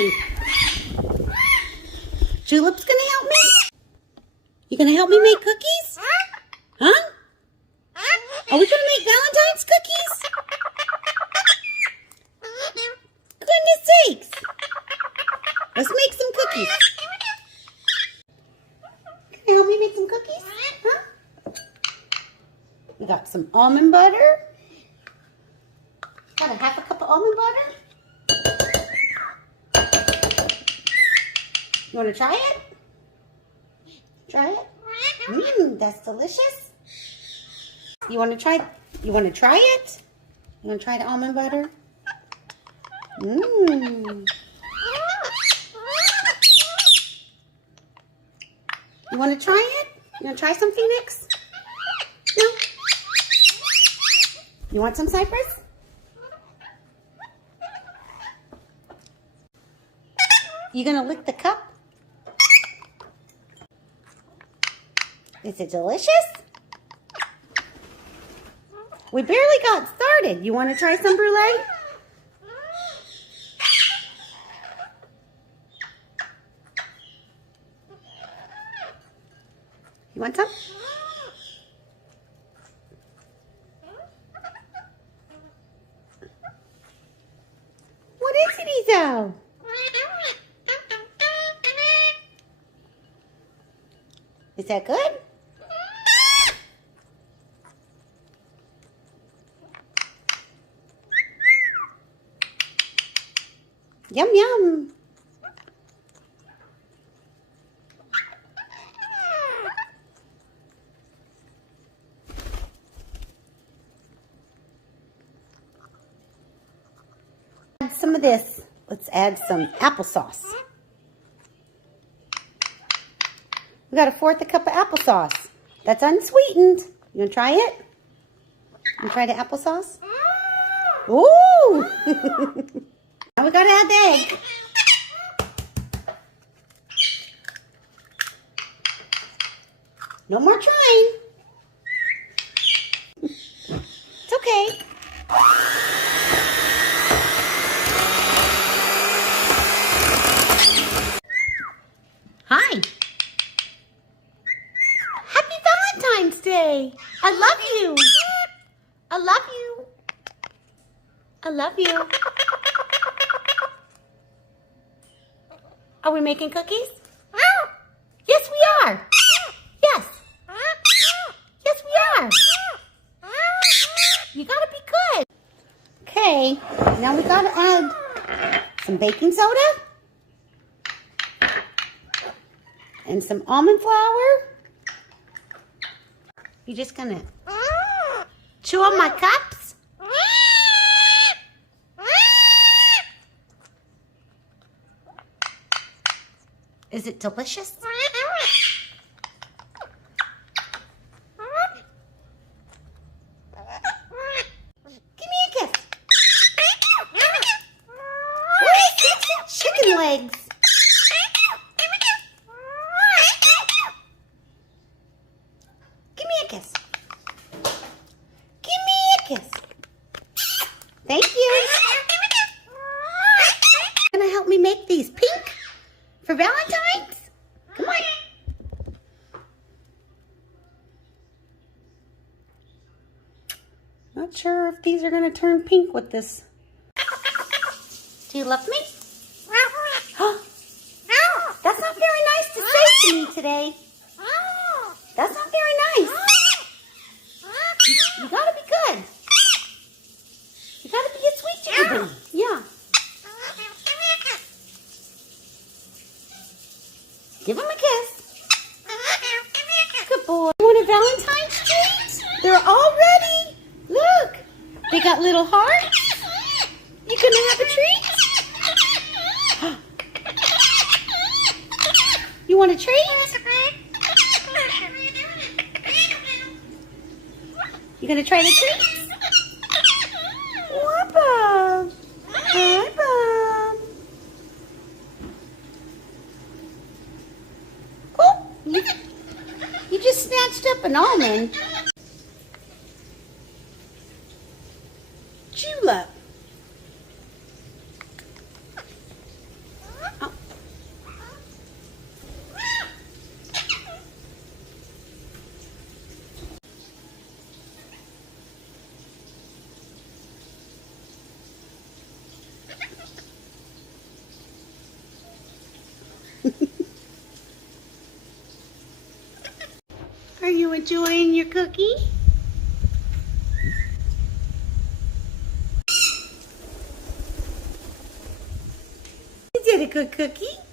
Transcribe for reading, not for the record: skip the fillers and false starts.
me. Julep's gonna help me? You gonna help me make cookies? Huh? Are we gonna make Valentine's cookies? Goodness sakes. Let's make some cookies. Can you help me make some cookies? Huh? We got some almond butter. Got a half a cup of almond butter. You want to try it? Try it? That's delicious. You want to try it? You want to try it? You want to try the almond butter? You want to try it? You want to try some Phoenix? No? You want some Cypress? You gonna lick the cup? Is it delicious? We barely got started. You want to try some brulee? You want some? What is it, Ezo? Is that good? Yum, yum. Add some of this. Let's add some applesauce. We got 1/4 cup of applesauce. That's unsweetened. You want to try it? You try the applesauce? Ooh! Now we got to add the egg. No more trying. It's okay. Hi. Happy Valentine's Day. I love you. I love you. I love you. Are we making cookies? Yes, we are. Yes. Yes, we are. You gotta be good. Okay, now we gotta add some baking soda and some almond flour. You're just gonna chew on my cups? Is it delicious? Give me a kiss. What is this? Chicken legs. Give me a kiss. Give me a kiss. Thank you. Gonna help me make these pink for Valentine's? Come on. Not sure if these are gonna turn pink with this. Do you love me? That's not very nice to say to me today. That's not very nice. You gotta be good. You gotta be a sweet chicken. Yeah. Give him a kiss. Good boy. You want a Valentine's treat? They're all ready. Look. They got little hearts. You gonna have a treat? You want a treat? You gonna try the treats? What, Bob? Hi, Bob. Oh, you just snatched up an almond. Julep. You enjoying your cookie? You did a good cookie.